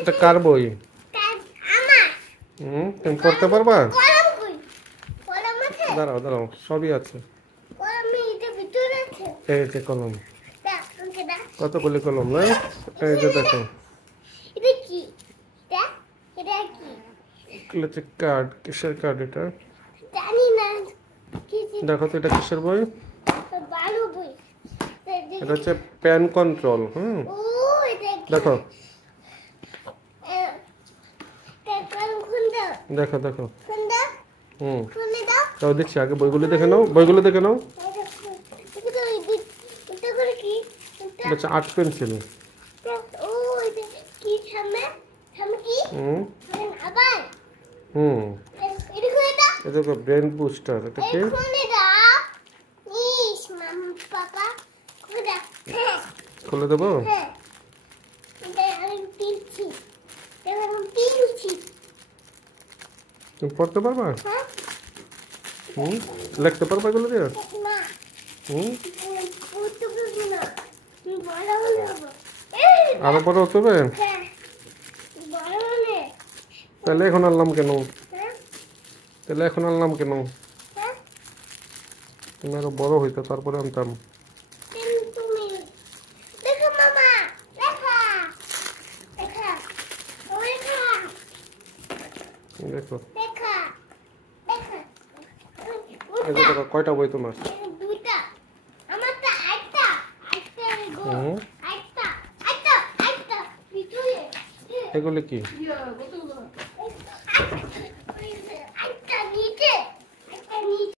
এটা কার বই? আমার। তুমি পড়তে পারবা? কলম কই? কলম আছে? দাঁড়াও দাঁড়াও, সবই আছে। কলম এটার ভিতরে আছে। এই যে কলম, দাও, আমাকে দাও। কতগুলি কলম না? এই যে দেখো, এটা কি? এটা কি? এগুলো হচ্ছে কার্ড। কিসের কার্ড এটা? জানি না। কি দেখো তো এটা কিসের বই? ভালো বই। এটা হচ্ছে প্যান কন্ট্রোল। ও এটা কি? দেখো কলম খুলতে। দেখো দেখো। খুলতে। খুলে দাও। তাও দেখছি, আগে বইগুলো দেখে নাও, বইগুলো দেখে নাও। এটা করে কি? এটা হচ্ছে আর্ট পেন্সিল। ও এটা কি থামে? থামে কি? হুম আবার হুম এটা খুলে দাও। এটা তো ব্রেন বুস্টার। এটা কি? খুলে দাও। ইস পাপা খুলে দাও। খুলে দেবো? হ্যাঁ এটা আমি পিচ্ছি। এটা আমি পিচ্ছি। তুমি পড়তে পারবা? হ্যাঁ লিখতে পারবা এগুলো দিয়ে? না হুম পড়তে পারবো না। বড় হলে হবো। আরো বড় হতে হবে? হ্যাঁ বড় হলে। তাহলে এখন আনলাম কেন? হ্যাঁ তাহলে এখন আনলাম কেন? হ্যাঁ তুমি আরো বড় হইতো তারপরে আনতাম। তুমি দেখো মামা দেখা দেখা দেখা দেখো দেখা দেখা এই যে দেখো, কয়টা বই তোমার? দুইটা আমারটা একটা একটা গো হুম একটা একটা একটা ভিতরে এগুলি কি?